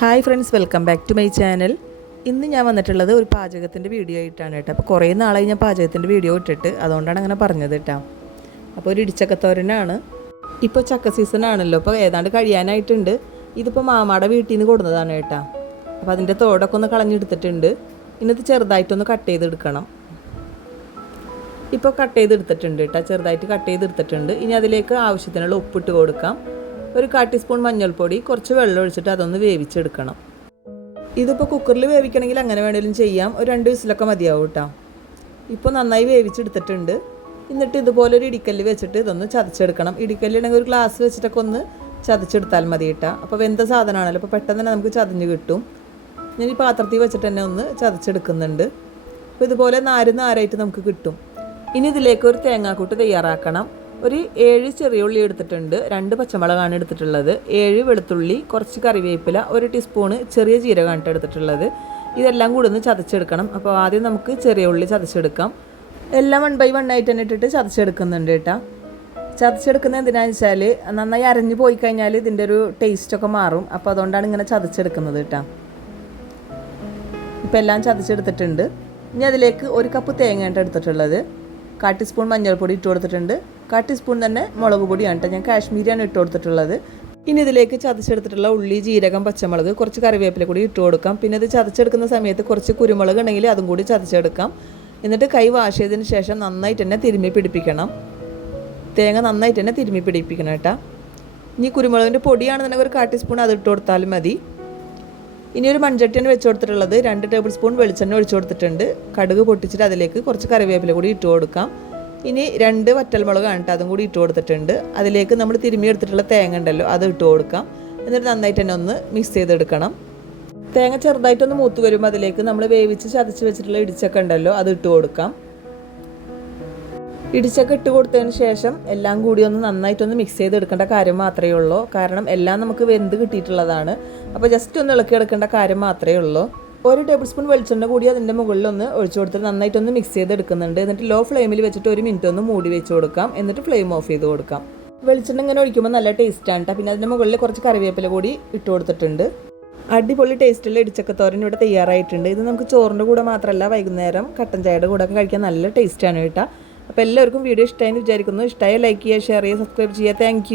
Hi friends, welcome back to my channel. ഇന്ന് ഞാൻ വന്നിട്ടുള്ളത് ഒരു പാചകത്തിൻ്റെ വീഡിയോ ആയിട്ടാണ് കേട്ടോ. അപ്പോൾ കുറേ നാളായി ഞാൻ പാചകത്തിൻ്റെ വീഡിയോ ഇട്ടിട്ട്, അതുകൊണ്ടാണ് അങ്ങനെ പറഞ്ഞത് കേട്ടോ. അപ്പോൾ ഒരു ഇടിച്ചക്കത്തോരനാണ്. ഇപ്പോൾ ചക്ക സീസൺ ആണല്ലോ, അപ്പോൾ ഏതാണ്ട് കഴിയാനായിട്ടുണ്ട്. ഇതിപ്പോൾ മാമാടെ വീട്ടിൽ നിന്ന് കൊടുന്നതാണ് കേട്ടോ. അപ്പോൾ അതിൻ്റെ തോടൊക്കെ ഒന്ന് കളഞ്ഞെടുത്തിട്ടുണ്ട്. ഇന്നത്തെ ചെറുതായിട്ടൊന്ന് കട്ട് ചെയ്തെടുക്കണം. ഇപ്പോൾ കട്ട് ചെയ്തെടുത്തിട്ടുണ്ട് കേട്ടോ, ചെറുതായിട്ട് കട്ട് ചെയ്തെടുത്തിട്ടുണ്ട്. ഇനി അതിലേക്ക് ആവശ്യത്തിനുള്ള ഉപ്പിട്ട് കൊടുക്കാം. ഒരു 1/4 ടീസ്പൂൺ മഞ്ഞൾപ്പൊടി, കുറച്ച് വെള്ളം ഒഴിച്ചിട്ട് അതൊന്ന് വേവിച്ചെടുക്കണം. ഇതിപ്പോൾ കുക്കറിൽ വേവിക്കണമെങ്കിൽ അങ്ങനെ വേണമെങ്കിലും ചെയ്യാം. ഒരു 2 വിസിലൊക്കെ മതിയാവും കേട്ടോ. ഇപ്പോൾ നന്നായി വേവിച്ചെടുത്തിട്ടുണ്ട്. എന്നിട്ട് ഇതുപോലെ ഒരു ഇടിക്കല്ല് വെച്ചിട്ട് ഇതൊന്ന് ചതച്ചെടുക്കണം. ഇടിക്കല്ലുണ്ടെങ്കിൽ ഒരു ഗ്ലാസ് വെച്ചിട്ടൊക്കെ ഒന്ന് ചതച്ചെടുത്താൽ മതി കേട്ടോ. അപ്പോൾ വെന്ത സാധനമാണല്ലോ, അപ്പോൾ പെട്ടെന്ന് തന്നെ നമുക്ക് ചതഞ്ഞ് കിട്ടും. ഞാൻ ഈ പാത്രത്തിൽ വെച്ചിട്ട് തന്നെ ഒന്ന് ചതച്ചെടുക്കുന്നുണ്ട്. അപ്പോൾ ഇതുപോലെ നാരായിട്ട് നമുക്ക് കിട്ടും. ഇനി ഇതിലേക്ക് ഒരു തേങ്ങാക്കൂട്ട് തയ്യാറാക്കണം. ഒരു 7 ചെറിയ ഉള്ളി എടുത്തിട്ടുണ്ട്, 2 പച്ചമുളകാണ് എടുത്തിട്ടുള്ളത്, 7 വെളുത്തുള്ളി, കുറച്ച് കറിവേപ്പില, 1 ടീസ്പൂണ് ചെറിയ ജീരകമാണ് എടുത്തിട്ടുള്ളത്. ഇതെല്ലാം കൂടി ഒന്ന് ചതച്ചെടുക്കണം. അപ്പോൾ ആദ്യം നമുക്ക് ചെറിയ ഉള്ളി ചതച്ചെടുക്കാം. എല്ലാം 1 by 1 ആയിട്ട് തന്നെ ഇട്ടിട്ട് ചതച്ചെടുക്കുന്നുണ്ട് കേട്ടോ. ചതച്ചെടുക്കുന്നത് എന്തിനാണെന്ന് വെച്ചാൽ നന്നായി അരഞ്ഞു പോയി കഴിഞ്ഞാൽ ഇതിൻ്റെ ഒരു ടേസ്റ്റൊക്കെ മാറും. അപ്പോൾ അതുകൊണ്ടാണ് ഇങ്ങനെ ചതച്ചെടുക്കുന്നത് കേട്ടോ. ഇപ്പോൾ എല്ലാം ചതച്ചെടുത്തിട്ടുണ്ട്. ഇനി അതിലേക്ക് 1 കപ്പ് തേങ്ങയാണ് എടുത്തിട്ടുള്ളത്. 1/4 ടീസ്പൂൺ മഞ്ഞൾപ്പൊടി ഇട്ട് കൊടുത്തിട്ടുണ്ട്. 1/4 ടീസ്പൂൺ തന്നെ മുളക് പൊടിയാണ് കേട്ടോ. ഞാൻ കാശ്മീരിയാണ് ഇട്ട് കൊടുത്തിട്ടുള്ളത്. ഇനി ഇതിലേക്ക് ചതച്ചെടുത്തിട്ടുള്ള ഉള്ളി, ജീരകം, പച്ചമുളക്, കുറച്ച് കറിവേപ്പില കൂടി ഇട്ട് കൊടുക്കാം. പിന്നെ ഇത് ചതച്ചെടുക്കുന്ന സമയത്ത് കുറച്ച് കുരുമുളക് ഉണ്ടെങ്കിൽ അതും കൂടി ചതച്ചെടുക്കാം. എന്നിട്ട് കൈ വാഷ് ചെയ്തതിന് ശേഷം നന്നായിട്ട് തന്നെ തിരുമ്മി പിടിപ്പിക്കണം. തേങ്ങ നന്നായിട്ട് തന്നെ തിരുമ്മി പിടിപ്പിക്കണം കേട്ടോ. ഇനി കുരുമുളകിൻ്റെ പൊടിയാണെന്നുണ്ടെങ്കിൽ ഒരു 1/4 ടീസ്പൂൺ അത് ഇട്ട് കൊടുത്താലും മതി. ഇനി ഒരു മൺചട്ടിയാണ് വെച്ച് കൊടുത്തിട്ടുള്ളത്. 2 ടേബിൾ സ്പൂൺ വെളിച്ചെണ്ണ ഒഴിച്ചു കൊടുത്തിട്ടുണ്ട്. കടുക് പൊട്ടിച്ചിട്ട് അതിലേക്ക് കുറച്ച് കറിവേപ്പില കൂടി ഇട്ട് കൊടുക്കാം. ഇനി 2 വറ്റൽമുളകാണ് കേട്ടോ, അതും കൂടി ഇട്ട് കൊടുത്തിട്ടുണ്ട്. അതിലേക്ക് നമ്മൾ തിരുമ്മി എടുത്തിട്ടുള്ള തേങ്ങ ഉണ്ടല്ലോ, അത് ഇട്ട് കൊടുക്കാം. എന്നിട്ട് നന്നായിട്ട് തന്നെ ഒന്ന് മിക്സ് ചെയ്തെടുക്കണം. തേങ്ങ ചെറുതായിട്ടൊന്ന് മൂത്ത് വരുമ്പോൾ അതിലേക്ക് നമ്മൾ വേവിച്ച് ചതച്ച് വെച്ചിട്ടുള്ള ഇടിച്ചക്ക ഉണ്ടല്ലോ, അത് ഇട്ട് കൊടുക്കാം. ഇടിച്ചക്ക ഇട്ട് കൊടുത്തതിന് ശേഷം എല്ലാം കൂടി ഒന്ന് നന്നായിട്ടൊന്ന് മിക്സ് ചെയ്തെടുക്കേണ്ട കാര്യം മാത്രമേ ഉള്ളൂ. കാരണം എല്ലാം നമുക്ക് വെന്ത് കിട്ടിയിട്ടുള്ളതാണ്. അപ്പോൾ ജസ്റ്റ് ഒന്ന് ഇളക്കിയെടുക്കേണ്ട കാര്യം മാത്രമേ ഉള്ളൂ. 1 ടേബിൾ സ്പൂൺ വെളിച്ചെണ്ണ കൂടി അതിൻ്റെ മുകളിലൊന്ന് ഒഴിച്ചു കൊടുത്തിട്ട് നന്നായിട്ടൊന്ന് മിക്സ് ചെയ്തെടുക്കുന്നുണ്ട്. എന്നിട്ട് ലോ ഫ്ലെയിമിൽ വെച്ചിട്ട് 1 മിനിറ്റ് ഒന്ന് മൂടി വെച്ച് കൊടുക്കാം. എന്നിട്ട് ഫ്ലെയിം ഓഫ് ചെയ്ത് കൊടുക്കാം. വെളിച്ചെണ്ണ ഇങ്ങനെ ഒഴിക്കുമ്പോൾ നല്ല ടേസ്റ്റാണ് കേട്ടോ. പിന്നെ അതിൻ്റെ മുകളിൽ കുറച്ച് കറിവേപ്പില കൂടി ഇട്ട് കൊടുത്തിട്ടുണ്ട്. അടിപൊളി ടേസ്റ്റുള്ള ഇടിച്ചക്കത്തോരൻ ഇവിടെ തയ്യാറായിട്ടുണ്ട്. ഇത് നമുക്ക് ചോറിൻ്റെ കൂടെ മാത്രമല്ല, വൈകുന്നേരം കട്ടൻ ചായയുടെ കൂടെ ഒക്കെ കഴിക്കാൻ നല്ല ടേസ്റ്റാണ് കേട്ടോ. അപ്പോൾ എല്ലാവർക്കും വീഡിയോ ഇഷ്ടമായി എന്ന് വിചാരിക്കുന്നു. ഇഷ്ടമായ ലൈക്ക് ചെയ്യുക, ഷെയർ ചെയ്യുക, സബ്സ്ക്രൈബ് ചെയ്യുക. താങ്ക്